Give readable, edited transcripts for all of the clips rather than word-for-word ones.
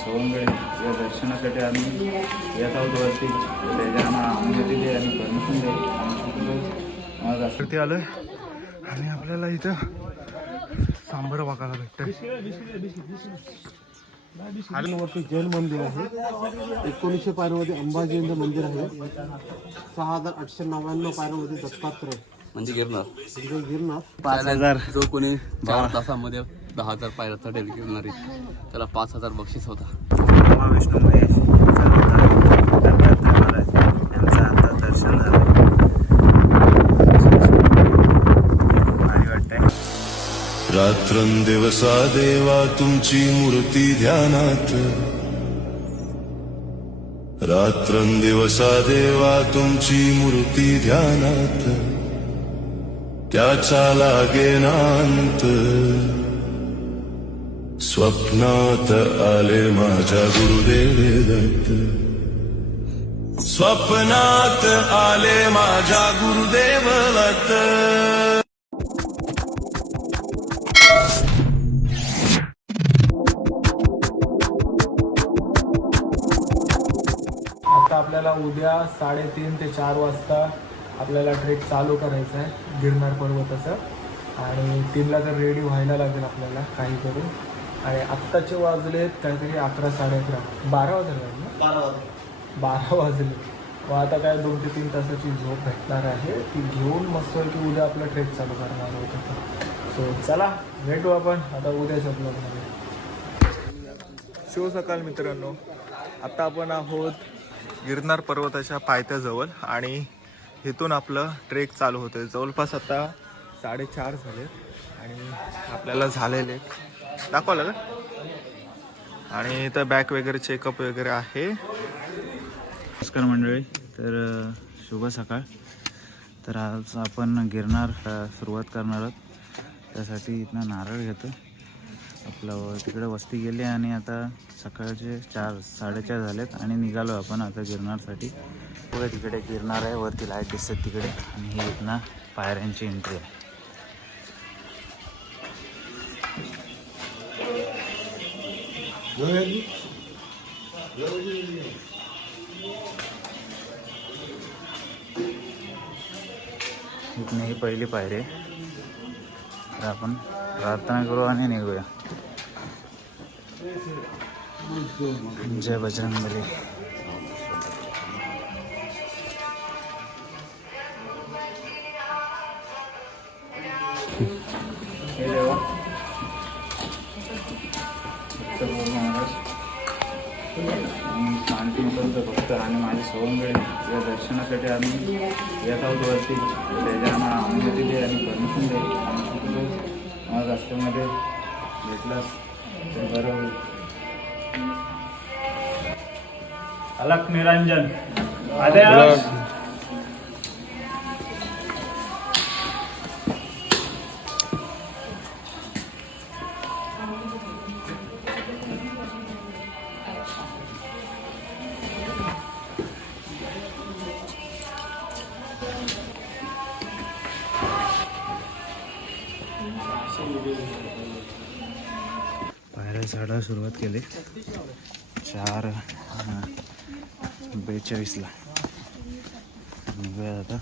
सवंगडे या दर्शनासाठी आम्ही येत आहोत वरती. त्याच्यानं अनुमती दे आणि परमिशन दे. वरती आलोय आणि आपल्याला इथं सांबर बघायला भेटतंय. वरती जैन मंदिर आहे. 1900 पायऱ्यामध्ये अंबाजीचं मंदिर आहे. 6899 पायऱ्यामध्ये दत्तात्रय म्हणजे गिरणार. गिरणार 5000 जो कोणी 4 तासामध्ये 10,000 पायऱ्या चढेल गिरणारी त्याला 5,000 बक्षीस होता. विष्णू महेश यांचं आता दर्शन झालं. भारी वाटतंय. रात्रंदिवसा देवा तुमची मूर्ती ध्यानात. रात्रंदिवसा देवा तुमची मूर्ती ध्यानात. त्याचा लागेनांत. स्वप्नात आले माझ्या गुरुदेव दत्त. स्वप्नात आले माझ्या गुरुदेव दत्त. आता आपल्याला उद्या 3:30 ते 4 वाजता आपल्याला ट्रेक चालू करायचा आहे गिरनार पर्वताचं. आणि 3ला तर रेडी व्हायला लागेल आपल्याला काही करून. आणि आत्ताचे वाजलेत काहीतरी 11 साडे 11 12 वाजले ना. 12 वाजले. मग आता काय 2 ते 3 तासाची झोप भेटणार आहे. ती घेऊन मस्त की उद्या आपला ट्रेक चालू करणार होतं. सो चला भेटू आपण आता उद्याच्या ब्लॉगमध्ये. शिव सकाळ मित्रांनो, आता आपण आहोत गिरनार पर्वताच्या पायथ्याजवळ आणि इथून आपलं ट्रेक चालू होतं. जवळपास आता 4:30 झाले आणि आपल्याला झालेले दाखवलं का. आणि इथं बॅक वगैरे चेकअप वगैरे आहे. नमस्कार मंडळी, तर शुभ सकाळ. तर आज आपण गिरनार सुरुवात करणार आहोत. त्यासाठी इथनं नारळ घेतो. आपलं तिकडे वस्ती गेली आणि आता सकाळचे 4-4:30 झालेत आणि निघालो आपण आता गिरनारसाठी. पुढे तिकडे गिरनार आहे, वरती लाईट दिसतात तिकडे. आणि ही इथनं पायऱ्यांची एंट्री आहे. इथनं ही पहिली पायरी आहे. तर आपण प्रार्थना करू आणि निघूया. जय बजरंगबली. भक्त आणि माझे सवंगडे या दर्शनासाठी आम्ही येत आहोत वरती. त्याच्यानं अनुमती दे आणि परमिशन दे. मग रस्त्यामध्ये भेटलास तर बरं होईल. अलक निरंजन आदेश. पायऱ्या चढायला सुरुवात केली 4:42 निघूया आता.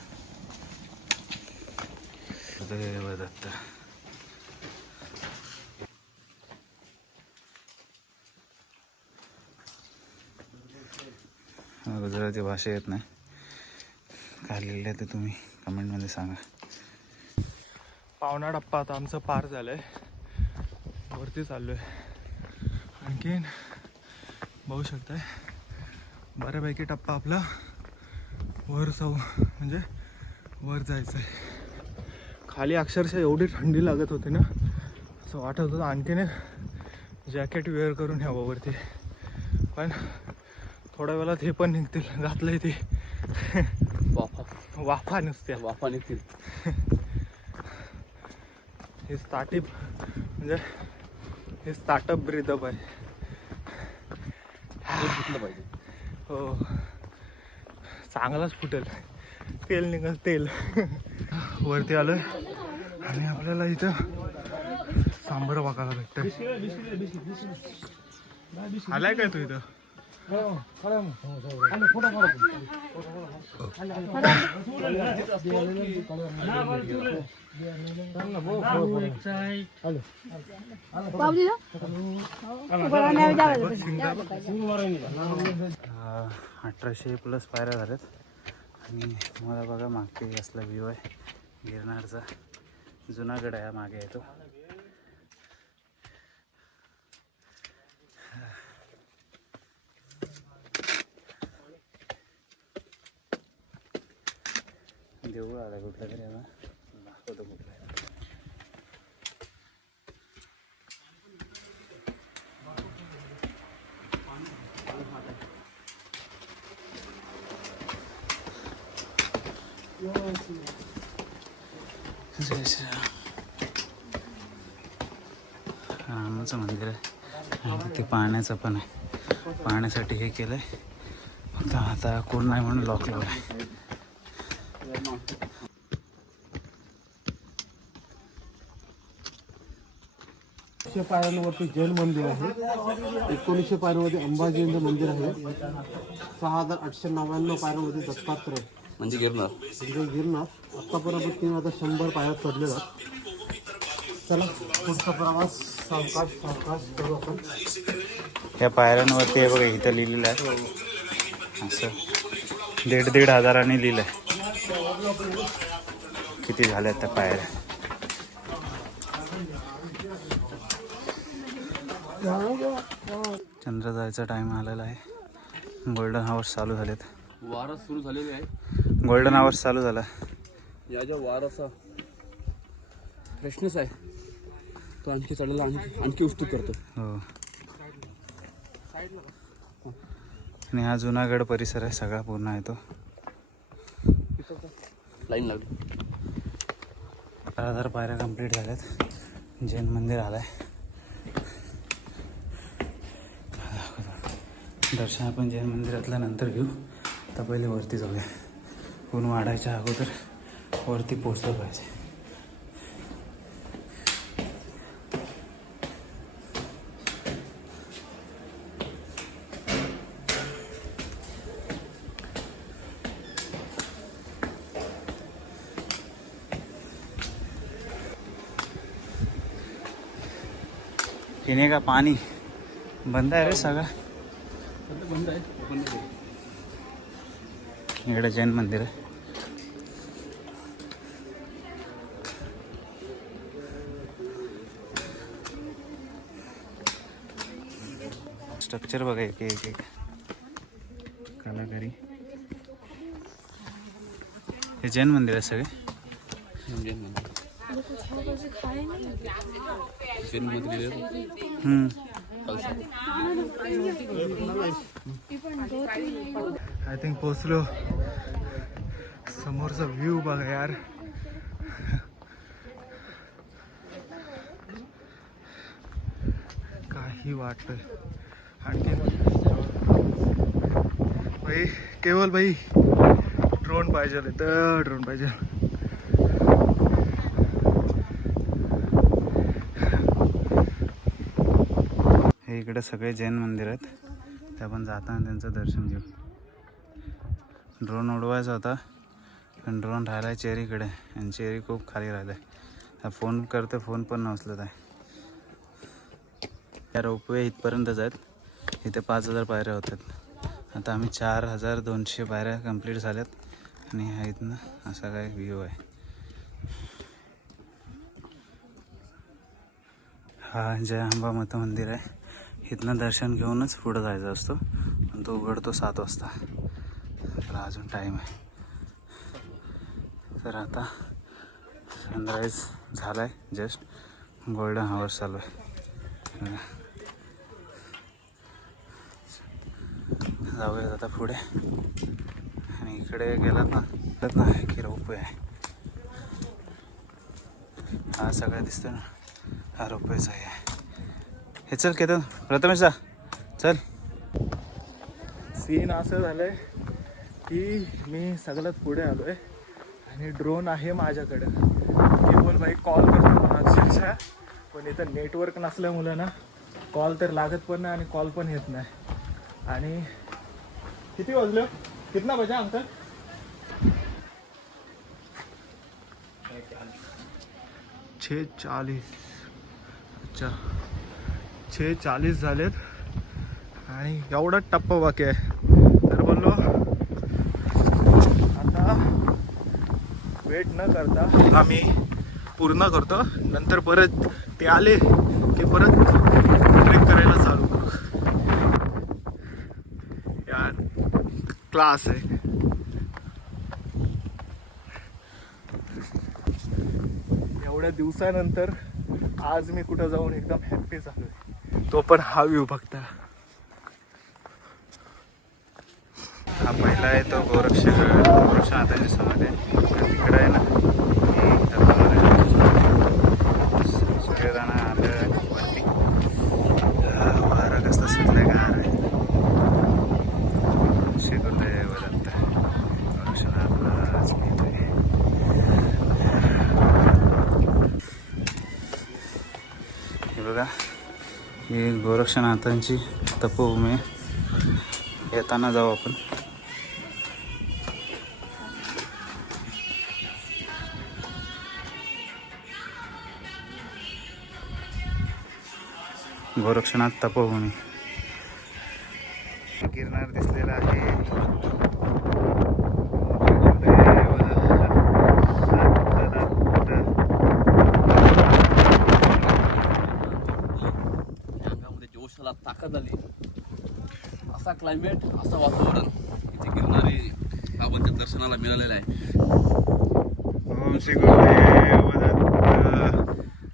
दत्त गुजराती भाषा येत नाही. काय लिहिलं ते तुम्ही कमेंटमध्ये सांगा. पावणा टप्पा आता आमचं पार झालं आहे. वरती चाललो आहे. आणखीन बघू शकताय बऱ्यापैकी टप्पा आपला वर जाऊ म्हणजे वर जायचं आहे. खाली अक्षरशः एवढी थंडी लागत होती ना, असं वाटत होतं आणखीन जॅकेट वेअर करून यावं वरती. पण थोड्या वेळात हे पण निघतील. घातलं आहे ते वाफा नसत्या. वाफा निघतील. हे स्टार्टअप म्हणजे हे स्टार्टअप ब्रीदअप आहे. फुटलं पाहिजे. हो चांगलाच फुटेल. तेल निघल तेल. वरती आलोय आणि आपल्याला इथं सांबर बघायला भेटतंय. आलाय काय तू इथं? हा, 1800 प्लस पायऱ्या झाल्यात आणि मला बघा मागे असला व्ह्यू आहे गिरनारचा. जुनागड आहे मागे आहे तो. देऊळ आला कुठलं तरी आता दाखवतो कुठलं आहे. रामाचं मंदिर आहे आणि ते पाण्याचं पण आहे. पाण्यासाठी हे केलं आहे, फक्त आता कोण नाही म्हणून लॉक लावलं आहे. पायऱ्यांवरती जैन मंदिर आहे. 1900 पायऱ्यांमध्ये अंबाजीचं मंदिर आहे. 6899 पायऱ्यांमध्ये दत्तात्रय म्हणजे गिरणार. म्हणजे गिरनार. आत्तापर्यंत 3100 पायऱ्या चढलेल्या. चला पुढचा प्रवास सावकाश सावकाश करू आपण. या पायऱ्यांवरती हे बघा इथं लिहिलेलं आहे असं 1,500 हजारांनी लिहिलं आहे किती झाल्यात त्या पायऱ्या. चंद्र जायचा टाइम आलेला आहे. गोल्डन हावर्स चालू झालेत. वारा सुरू झालेली आहे. गोल्डन हावर्स चालू झाला. या ज्या वाराचा फ्रेशनेस आहे तो आणखी चढायला आणखी उत्सुक करतो. हो, आणि हा जुनागड परिसर आहे सगळा पूर्ण आहे तो. लाईन लागली. 1000 पायऱ्या कंप्लीट झाल्यात. जैन मंदिर आलाय. दर्शन आपण जैन मंदिरातल्या नंतर घेऊ. तर पहिले वरती जाऊया. ऊन वाढायच्या अगोदर वरती पोचलं पाहिजे. पिणे का पाणी बंद आहे रे सगळं. बंद आहे. बंद आहे. इकडे जैन मंदिर आहे. स्ट्रक्चर बघा एक एक एक कलाकारी. हे जैन मंदिर आहे सगळे. जैन मंदिर. जैन मंदिर आय थिंक पोचलो. समोरचा व्ह्यू बघा यार. काही वाटतंय आणखी भाई. केवळ भाई ड्रोन पाहिजे तर ड्रोन पाहिजे. हे इकडे सगळे जैन मंदिर आहेत. ते आपण जाताना त्यांचं दर्शन घेऊ. ड्रोन उडवायचा होता पण ड्रोन राहिला आहे चेरीकडे आणि चेरी खूप खाली राहिला आहे. फोन करते फोन पण नसलं आहे. त्या रोपवे इथपर्यंतच आहेत. इथे 5000 पायऱ्या होतात. आता आम्ही 4200 पायऱ्या कंप्लीट झाल्यात आणि ह्या इथनं असा काय व्ह्यू आहे. हा जय अंबा माता मंदिर आहे. इथनं दर्शन घेऊनच पुढं जायचं असतो पण तो उघडतो 7 वाजता. तर अजून टाईम आहे. तर आता सनराईज झाला आहे. जस्ट गोल्डन हावर्स चालू आहे. जाऊयात आता पुढे. आणि इकडे गेलात ना की रोपवे आहे. हा सगळं दिसतं ना, हा रोपवेच आहे. हे चल केतन प्रथमेश जा चल. सीन असं झालंय की मी सगळ्यात पुढे आलोय आणि ड्रोन आहे माझ्याकडं. केवळ भाई कॉल करतो मला अक्षरशः, पण इथं नेटवर्क नसल्यामुळं ना कॉल तर लागत पण नाही आणि कॉल पण येत नाही. आणि किती वाजलं, कितना बजा अंकल? 6:40. अच्छा 6:40 झालेत आणि एवढा टप्पा बाकी आहे. तर बोललो आता वेट न करता आम्ही पूर्ण करतो, नंतर परत ते आले की परत ट्रेक करायला चालू करू. यार क्लास आहे. एवढ्या दिवसानंतर आज मी कुठं जाऊन एकदम हॅप्पी झालोय, तो पण हा व्ह्यू बघता. हा पहिला आहे तो गोरक्षनाथाची समाधी आहे. तिकडे आहे ना सूर्यदाना आलं वरती. वारा कसला सुटलाय गार आहे. श्री गुरुदेव दत्त गोरक्षनाथ महाराज की जय. हे बघा, ही गोरक्षनाथांची तपोभूमी आहे. येताना जाऊ आपण. गोरक्षनाथ तपोभूमी. गिरनार दिसलेला आहे. अंगामध्ये जोश आला, ताकद आली. असा क्लायमेट, असं वातावरण इथे गिरणारी बाबांच्या दर्शनाला मिळालेलं आहे. ओम श्री गुरुदेव दत्त.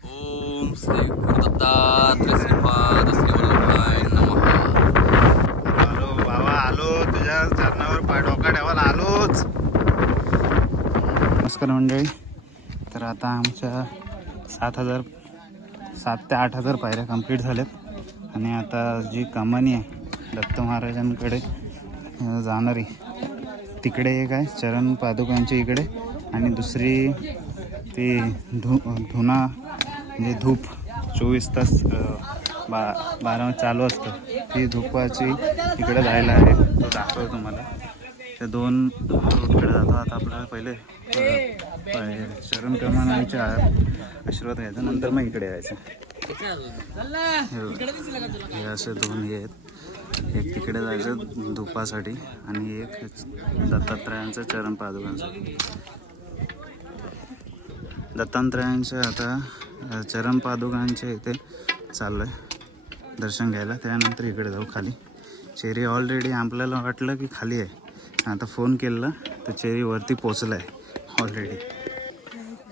ओम श्री गुरुदत्तात्रय श्रीपाद श्री वल्लभाय नमः. आलो बाबा, आलो तुझ्या चरणावर डोका ठेवायला आलोच. नमस्कार मंडळी. तर आता आमच्या 7 ते 8,000 पायऱ्या कंप्लीट झाल्यात आणि आता जी कमानी आहे दत्त महाराजांकडे जाणारी, तिकडे एक आहे चरण पादुकांच्या इकडे, आणि दुसरी ती धुना म्हणजे धूप 24 तास 12 चालू असतं. ती धुपाची इकडे जायला आहे, तो दाखवतो तुम्हाला. त्या 2 रोडकडे जातो. आता आपल्याला पहिले चरण कमानाच्या आशीर्वाद घ्यायचा, नंतर मग इकडे यायचं. हे असे 2 हे आहेत. एक तिकडे जायचं धुपासाठी आणि एक दत्तात्रयांचं चरण पादुकांसाठी. दत्तात्रयांच्या आता चरण पादुकांच्या इथे चाललं आहे दर्शन घ्यायला. त्यानंतर इकडे जाऊ खाली. चेरी ऑलरेडी आपल्याला वाटलं की खाली आहे, आता फोन केला तर चेरी वरती पोचला आहे ऑलरेडी.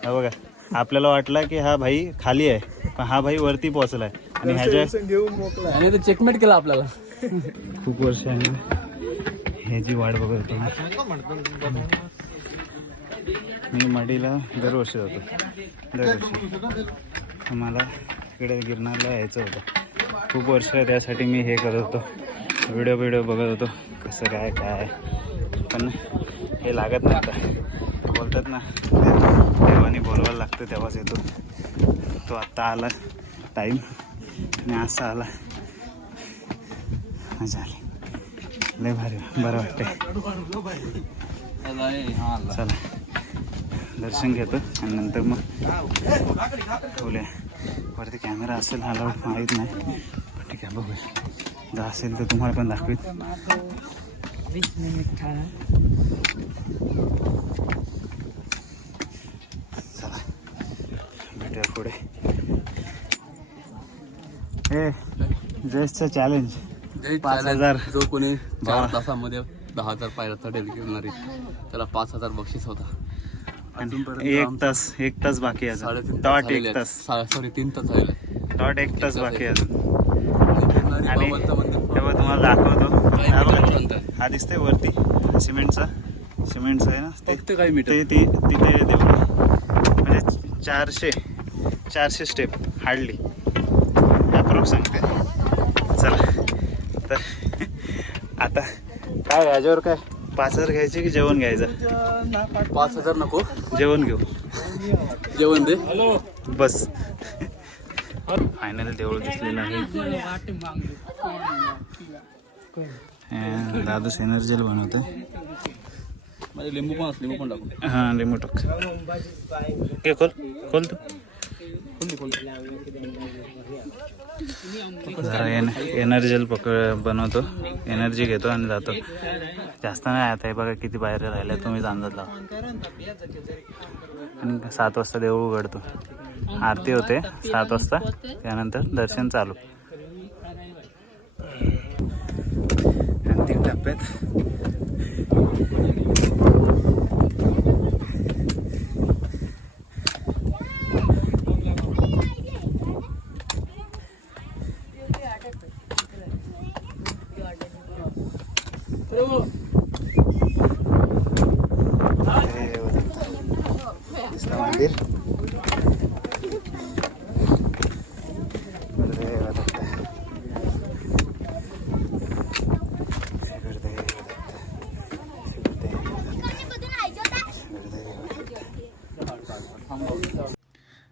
हा बघा, आपल्याला वाटलं की हा भाई खाली आहे, पण हा भाई वरती पोचला आहे. आणि ह्याच्या घेऊन मोकळा. आणि ते चेकमेट केलं आपल्याला. खूप वर्षांनी ह्याची वाट बघत होतो मी. मडीला दरवर्षी जातो, दरवर्षी. मला इकडे गिरनारला यायचं होतं खूप वर्ष. त्यासाठी मी हे करत होतो, व्हिडिओ बघत होतो कसं काय. पण हे लागत नाही. आता बोलतात ना, देवाने बोलवायला लागतं तेव्हाच येतो. तो आत्ता आला टाईम आणि असा आला. मजा आली, लय भारी, बरं वाटतंय. चला दर्शन घेतो आणि नंतर मग ठेवूया. वरती कॅमेरा असेल अलाउड माहीत नाही, पण ठीक आहे बघूया. जर असेल तर तुम्हाला पण दाखवीत. चला भेटूया पुढे. हे जयचं चॅलेंज 5,000. जो कोणी 4 तासामध्ये 10,000 पायऱ्या चढेल गिरणारी, त्याला 5,000 बक्षीस होता. एक तास बाकी आहे अजून. डॉट 1 तास, सॉरी 3 तास झाले. डॉट 1 तास बाकी आहे अजून. आणि तेव्हा तुम्हाला दाखवतो. हा दिसतंय वरती सिमेंटचा आहे ना, फक्त काही मीटर ते तिथे देऊ म्हणजे 400 स्टेप हार्डली अप्रोक्स सांगते. चला तर आता काय ह्याच्यावर काय 5,000 घ्यायचे की जेवण घ्यायचं? 5,000 नको, जेवण घेऊ. जेवण दे बस फायनल देऊळ दिसलेलं आहे. दादूस एनर्जील बनवतोय. माझे लिंबू पण टाकू. हां लिंबू टाक. हे खोल तू. जरा एनर्जील बनवतो, एनर्जी घेतो आणि जातो. जास्त नाही आता. हे बघा किती बाहेर राहिल्या, तुम्हीच अंदाज लावा. आणि 7 वाजता देऊळ उघडतो. आरती होते 7 वाजता, त्यानंतर दर्शन चालू. अंतिम टप्प्यात मंदिर.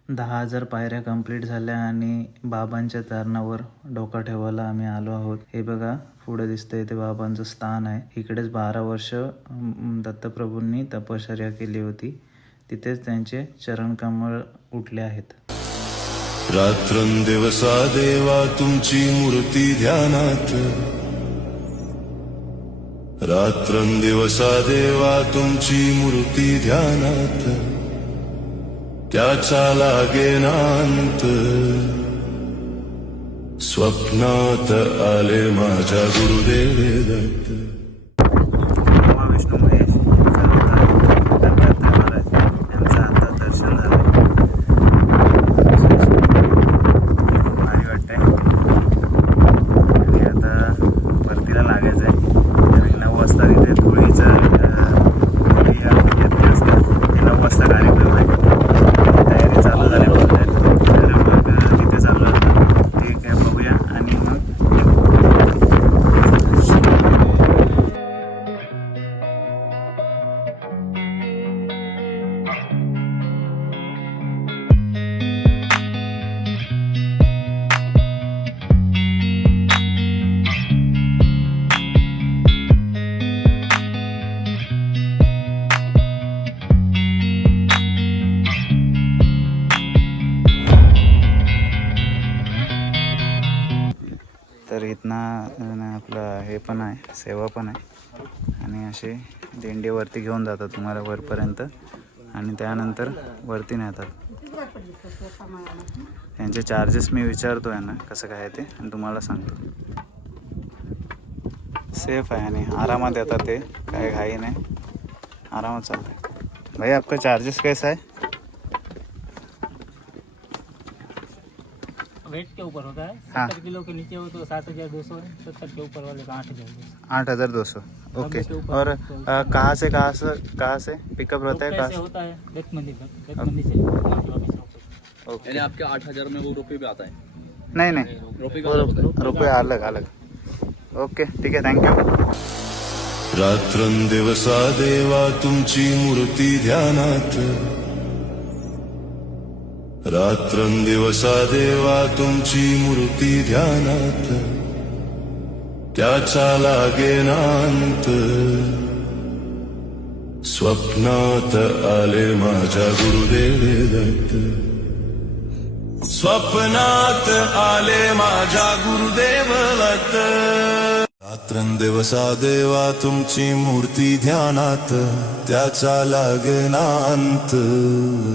दहा 10,000 पायऱ्या कंप्लीट झाल्या आणि बाबांच्या चरणावर डोका ठेवायला आम्ही आलो आहोत. हे बघा पुढे दिसतंय ते बाबांचं स्थान आहे. इकडेच 12 वर्ष दत्तप्रभूंनी तपश्चर्या केली होती. तिथेच त्यांचे चरणकमळ उठले आहेत. रात्रंदिवसा देवा तुमची मूर्ती ध्यानात, रात्रंदिवसा देवा तुमची मूर्ती ध्यानात, त्याचा लागेनांत. स्वप्नात आले माझ्या गुरुदेवे दत्त. विष्णू महेश यांचं आता दर्शन झालं. भारी वाटतंय. आणि आता परतीला लागायचं आहे. आणि 9 वाजता तिथे धुळीचं येते असतं. ते 9 वाजता कार्यक्रम आहे. तयारी चालू झाली पाहिजे. तर मग तिथे चालू होतं. ते काय बघूया आणि मग तर इथनं आपलं हे पण आहे, सेवा पण आहे. आणि असे दिंडीवरती घेऊन जातात तुम्हाला वरपर्यंत आणि त्यानंतर वरती नेतात. त्यांचे चार्जेस मी विचारतो यांना कसं काय ते आणि तुम्हाला सांगतो. सेफ आहे आणि आरामात येतात ते, काय घाई नाही, आरामात चालतं. भाई आपका चार्जेस कैसा है? वेट के ऊपर होता है. हाँ. 70 किलो के नीचे हो तो 7,200 है. 70 के ऊपर वाले का 8,200. 8,200. ओके. और कहाँ से पिकअप रहता है? कैसे होता है दत्त मंदिर से 20 रुपये. ओके. यानी आपके 8,000 में वो रुपये भी आता है. नहीं नहीं, रुपये वो रुपये अलग अलग. ओके ठीक आहे, थँक्यू. रात्रंदिवसा देवा तुमची मूर्ती ध्यानात, रात्रंदिवसा देवा तुमची मूर्ती ध्यानात, त्याचा लागेनांत. स्वप्नात आले माझ्या गुरुदेवे दत्त, स्वप्नात आले माझ्या गुरुदेव दत्त. रात्रंदिवसा देवा तुमची मूर्ती ध्यानात, त्याचा लागेनांत.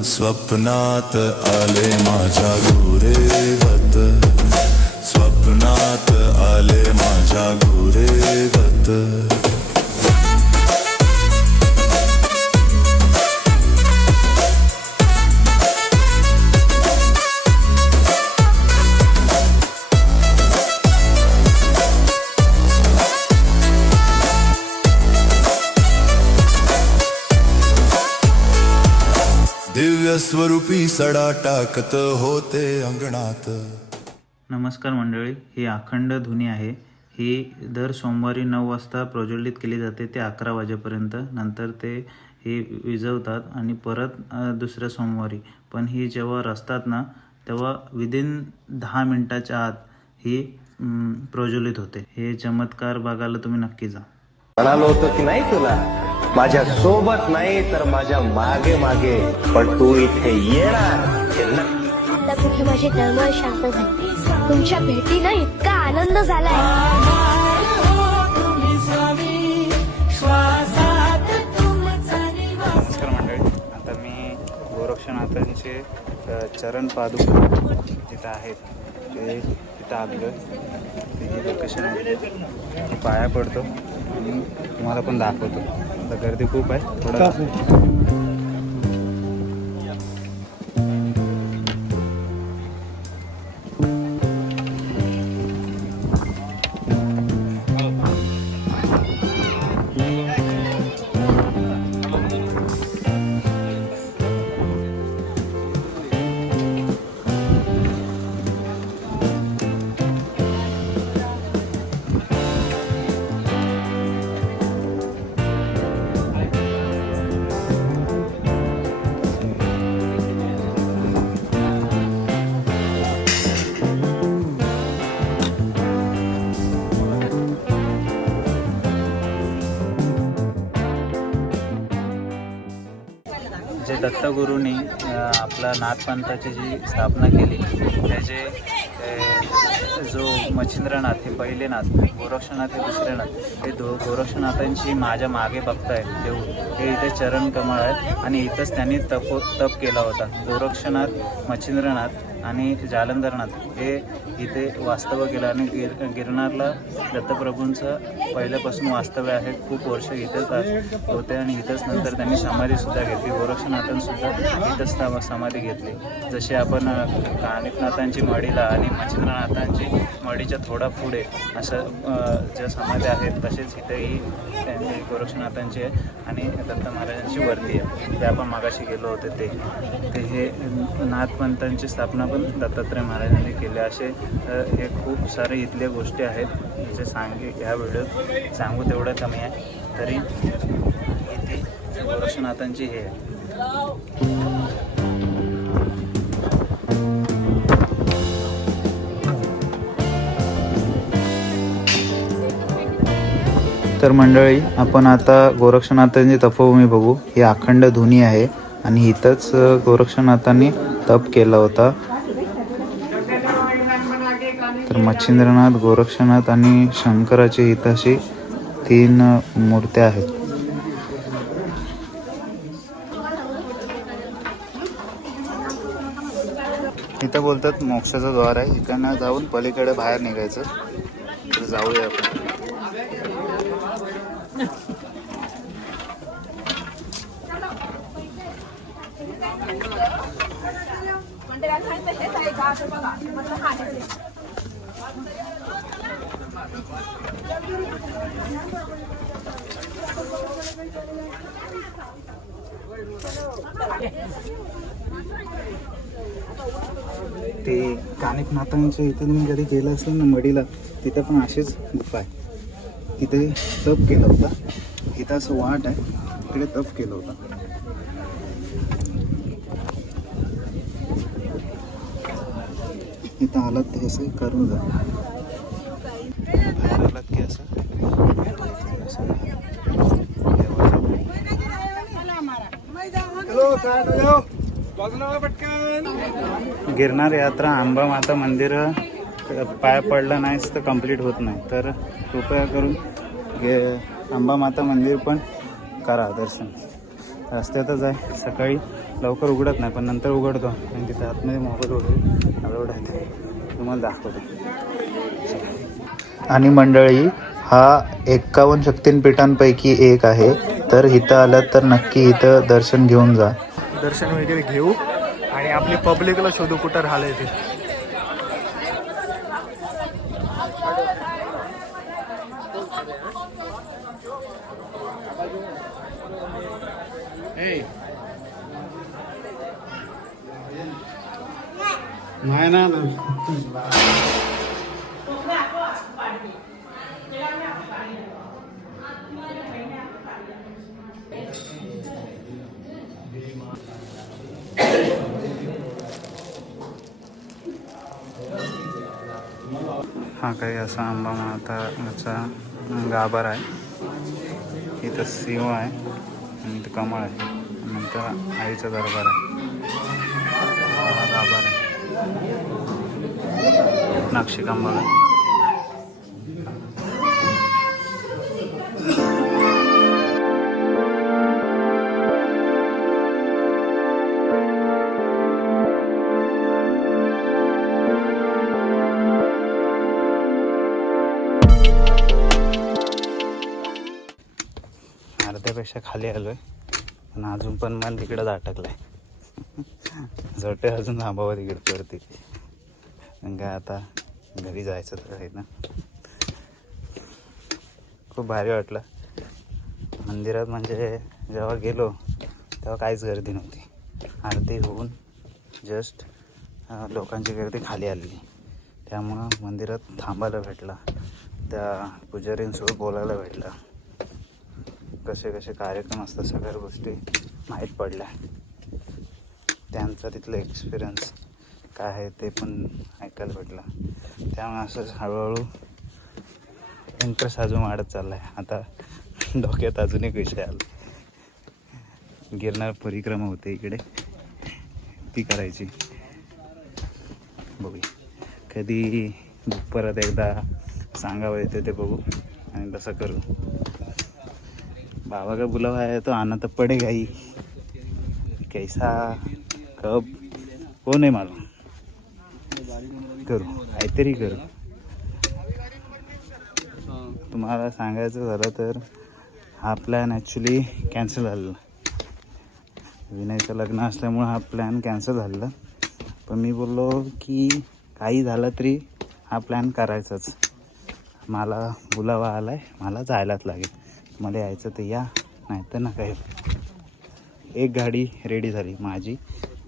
स्वप्नात आले माझ्या गुरुदेव दत्त, स्वप्नात आले माझ्या गुरुदेव दत्त. दिव्य स्वरूपी सडा टाकत होते अंगणात. नमस्कार मंडळी, ही अखंड धुनी आहे. ही दर सोमवारी 9 वाजता प्रज्वलित केली जाते ते 11 वाजेपर्यंत. नंतर ते हे विझवतात आणि परत दुसऱ्या सोमवारी. पण ही जेव्हा रचतात ना तेव्हा विदिन 10 मिनिटाच्या आत ही प्रज्वलित होते. हे चमत्कार बघायला तुम्ही नक्की जा. म्हणालो होतो की नाही तुला, माझ्या सोबत नाही तर माझ्या मागे मागे, पण तू इथे येणार हे नक्की. आता कुठे माझी तळमळ शांत झाली. तुमच्या भेटीनं इतका आनंद झालाय. नमस्कार मंडळी. आता मी गोरक्षनाथांचे चरण पादुका जिथं आहेत ते तिथं आलो. तिथे लोकेशन आहे, पाया पडतो आणि तुम्हाला पण दाखवतो. आता गर्दी खूप आहे थोडं. जे दत्तगुरूंनी आपला नाथपंथाची जी स्थापना केली, त्याचे जो मच्छिंद्रनाथ हे पहिले नाथ, गोरक्षनाथ हे दुसरे नाथ, हे गोरक्षनाथांची माझ्या मागे बघताय देऊ, हे इथे चरण कमळ आहे आणि इथंच त्यांनी तप केला होता. गोरक्षनाथ, मच्छिंद्रनाथ आणि जालंधरनाथ हे इथे वास्तव्य केलं आणि गिरनारला दत्तप्रभूंचं पहिल्यापासून वास्तव्य आहे. खूप वर्ष इथंच होते आणि इथंच नंतर त्यांनी समाधीसुद्धा घेतली. गोरक्षनाथांसुद्धा इथंच समाधी घेतली. जसे आपण कानिफनाथांची मढीला आणि मच्छिंद्रनाथांची मढीच्या थोडा पुढे असं ज्या समाधी आहेत, तसेच इथेही त्यांनी गोरक्षनाथांची आहे आणि दत्त महाराजांची वरती आहे. ते आपण मागाशी गेलो होते ते हे नाथपंथांची स्थापना पण दत्तात्रय महाराजांनी केले. असे हे खूप सारे इथल्या गोष्टी आहेत जे ह्या व्हिडिओत सांगू तेवढं कमी आहे. तरी इथे गोरक्षनाथांची हे आहे. तर मंडळी, आपण आता गोरक्षनाथांची तपोभूमी बघू. ही अखंड धुनी आहे आणि इथंच गोरक्षनाथांनी तप केला होता. तर मच्छिंद्रनाथ, गोरक्षनाथ आणि शंकराची इथं अशी 3 मूर्त्या आहेत. इथं बोलतात मोक्षाचं द्वार आहे. इकडनं जाऊन पलीकडे बाहेर निघायचं. तर जाऊया आपण. ते कानिफनाथांच्या इथे तुम्ही कधी गेलं असेल ना मढीला, तिथं पण अशीच गुफा आहे. तिथे तप केला होता. इथं असं वाट आहे, तिकडे तप केलं होतं. इथं आलात ते असं करून जा. बाहेर आलात की असं गिरनार यात्रा अंबा माता मंदिर पाय पडला नाहीच तर कंप्लीट होत नाही. तर कृपया करून अंबा माता मंदिर पण करा दर्शन. रस्त्यातच आहे. सकाळी लवकर उघडत नाही पण नंतर उघडतो आणि तिथे आतमध्ये मोबाईल वगैरे अलाउड आहे, तुम्हाला दाखवतो. आणि मंडळी, हा 51 शक्तिपीठांपैकी एक आहे. तर इथं आलं तर नक्की इथं दर्शन घेऊन जा. दर्शन वगैरे घेऊ आणि आपली पब्लिकला शोधू कुठं राहिलंय ते. नाही ना हा काही असा आंबा माताचा गाभार आहे. इथं सिंह आहे आणि इथं कमळ आहे. नंतर आईचा दरबार आहे. हा गाभार आहे. नाक्षिकांबा अर्ध्यापेक्षा खाली आलोय पण अजून पण मला तिकडं अटकलाय. झटे अजून थांबावं तिकडवरती. काय आता घरी जायचं तर आहे ना. खूप भारी वाटलं मंदिरात. म्हणजे जेव्हा गेलो तेव्हा काहीच गर्दी नव्हती. आरती होऊन जस्ट लोकांची गर्दी खाली आलेली. त्यामुळं मंदिरात थांबायला भेटलं. त्या पुजारींसोबत बोलायला भेटलं. कसे कसे कार्यक्रम असतात सगळ्या गोष्टी माहीत पडल्या. त्यांचा तिथलं एक्सपिरियन्स काय आहे ते पण ऐकायला भेटलं. त्यामुळे असंच हळूहळू इंटरेस्ट अजून वाढत चालला आहे. आता डोक्यात अजून एक विषय आला. गिरनार परिक्रमा होते इकडे, ती करायची. बघूया कधी परत एकदा सांगावं येते ते बघू आणि तसं करू. बाबा का बुलावा है तो आना तो पड़ेगा ही. कैसा कब वो नहीं मालूम. करू काहीतरी करू. तुम्हाला सांगायचं झालं तर हा प्लॅन ॲक्च्युली कॅन्सल झालेला. विनयचं लग्न असल्यामुळं हा प्लॅन कॅन्सल झालेला. पण मी बोललो की काही झालं तरी हा प्लॅन करायचाच. मला बुलावा आला आहे, मला जायलाच लागेल. मला यायचं तर या, नाही तर नका येऊ. एक गाडी रेडी झाली माझी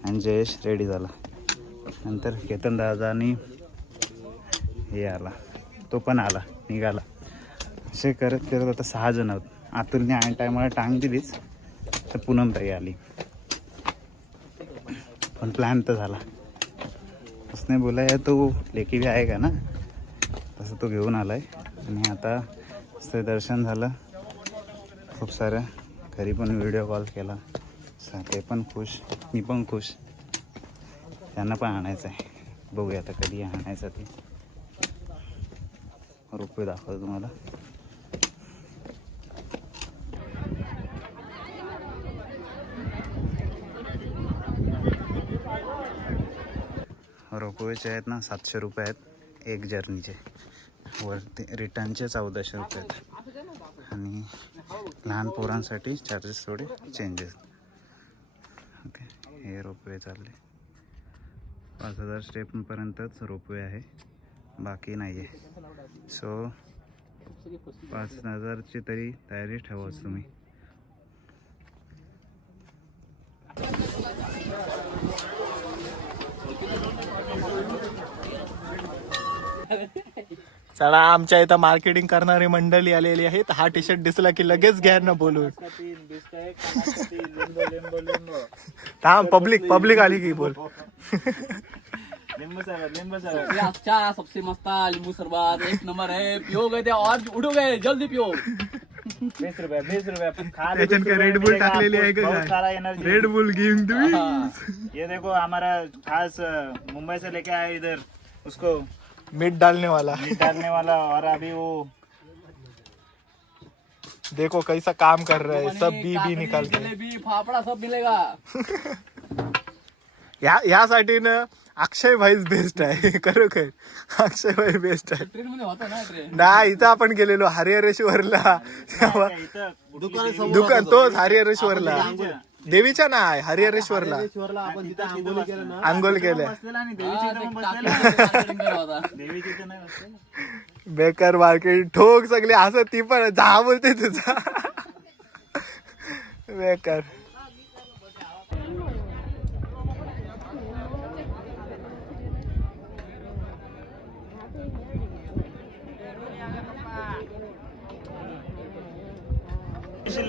आणि जयेश रेडी झाला. नंतर केतन दादानी हे आला, तो पण आला, निघाला. असे करत करत आता 6 जण आहोत. अतुलने ऐन टायमाला टांग दिलीच तर पूनमताई आली. पण प्लॅन तर झाला. उसने बोला है तो लेके भी आएगा ना, तसं तो घेऊन आला आहे. आणि आता ते दर्शन झालं. खूप साऱ्या घरी पण व्हिडिओ कॉल केला. ते पण खुश, मी पण खुश. त्यांना पण आणायचं आहे. बघूया आता कधी आणायचं ते. रुपये दाखवतो तुम्हाला. रोपवेचे आहेत ना 700 रुपये आहेत एक जर्नीचे. वरती रिटर्नचे 1400 रुपये आहेत. आणि लहान पोरांसाठी चार्जेस थोडे चेंजेस. ओके, हे रोपवे चालले. 5000 स्टेपपर्यंतच रोपवे आहे, बाकी नाही आहे. सो 5000ची तरी तयारी ठेवाच तुम्ही. चला, आमच्या इथं मार्केटिंग करणारी मंडळी आलेली आहेत. हा टी शर्ट दिसला की लगेच घ्या ना बोलून. थांब, पब्लिक आली की बोल. सबसे अच्छा, सबसे मस्त नींबू शरबत 1 नंबर है. पियो गए थे और उठो गए, जल्दी पियो. 20 रुपये त्याच्यात काय रेड बुल टाकलेली आहे का? Red Bull giving to. ये देखो हमारा खास मुंबई से लेके आया इधर, उसको मीठ डालने वाला. और अभी वो देखो कैसा काम कर रहा है. सब बी निकाल के. जलेबी, फाफड़ा सब मिलेगा. ह्यासाठी ना अक्षय भाईच बेस्ट आहे. खरोखर अक्षय भाई बेस्ट आहे. ट्रेन मध्ये होता ना ट्रेन. नाही, इथं आपण गेलेलो हरिहरेश्वरला. दुकान तोच हरिहरेश्वरला. देवीच्या नाही, हरिहरेश्वरला आपण जिथे आंघोळी केलं ना, आंघोळ केलं. बेकार मार्केट ठोक सगळे असं. ती पण जा बोलते तुझा बेकार.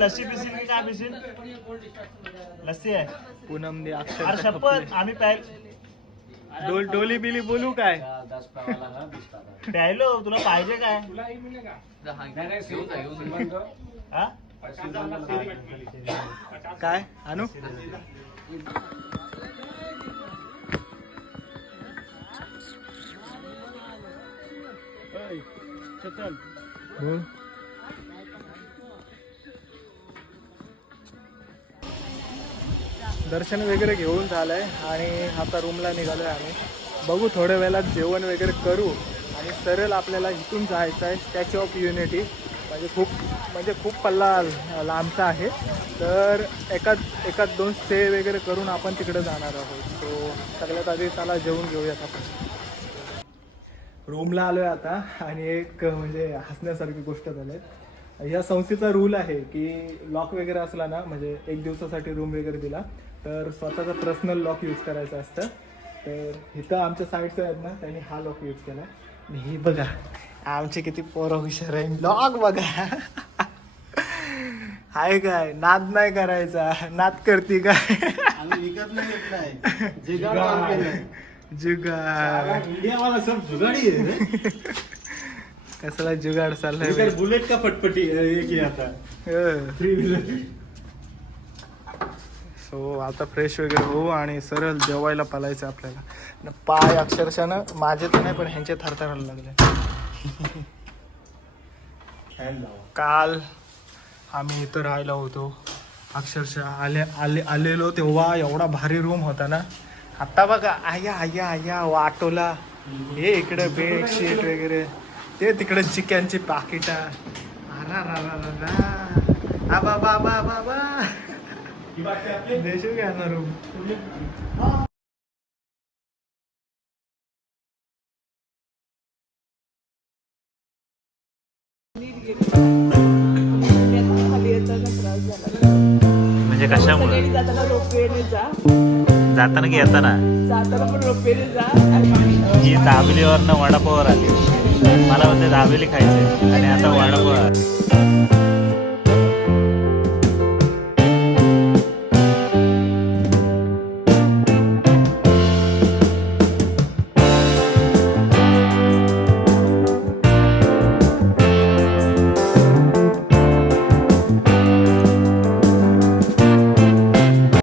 लस्सी पिसील की काय पिसील? लस्सी आहे. पूनम दे अरे शपथ, आम्ही डोली बिली बोलू काय प्यायलो तुला पाहिजे काय हा? काय आणू बोल. दर्शन वगैरे घेऊन झालंय आणि आता रूमला निघालोय आम्ही. बघू थोड्या वेळात जेवण वगैरे करू आणि सरळ आपल्याला इथून जायचं आहे स्टॅच्यू ऑफ युनिटी. म्हणजे खूप पल्ला लांबचा आहे, तर एकात दोन स्टे वगैरे करून आपण तिकडे जाणार आहोत. सो सगळ्यात आधी चला जेवून घेऊयात आपण. रूमला आलोय आता आणि एक म्हणजे हसण्यासारखी गोष्ट झाली. ह्या संस्थेचा रूल आहे की लॉक वगैरे असला ना, म्हणजे एक दिवसासाठी रूम वगैरे दिला तर स्वतःचा पर्सनल लॉक यूज करायचं असतं. तर इथं आमच्या साईडचं आहेत ना, त्यांनी हा लॉक यूज केला. ही बघा आमचे किती पोरं हुशार आहे. लॉक बघा हाय काय नाद नाही करायचा, नाद करते काय विकत नाही घेतलाय, जुगाड काम केलंय. जुगाड इंडिया वाला सब जुगाडी आहे. कसला जुगाड चाललाय. बुलेट का फटफटी एक ही आता थ्री व्हीलर. सो आता फ्रेश वगैरे होऊ आणि सरळ जेवायला पालायचं आपल्याला. न पाय अक्षरशः ना माझे तर नाही पण ह्यांचे थरथरायला लागले. काल आम्ही इथं राहायला होतो, अक्षरशः आलेलो तेव्हा एवढा भारी रूम होता ना. आता बघा आया आया आया वाटोला हे इकडे बेडशीट वगैरे, ते तिकडे चिकनची पाकिटा. आबा बाबा बाबा देशू घ्या ना रूम. म्हणजे कशामुळे जाताना की येताना ही दाबेलीवरनं वडापावर आली. मला म्हणते दाबेली खायची आणि आता वडापाव.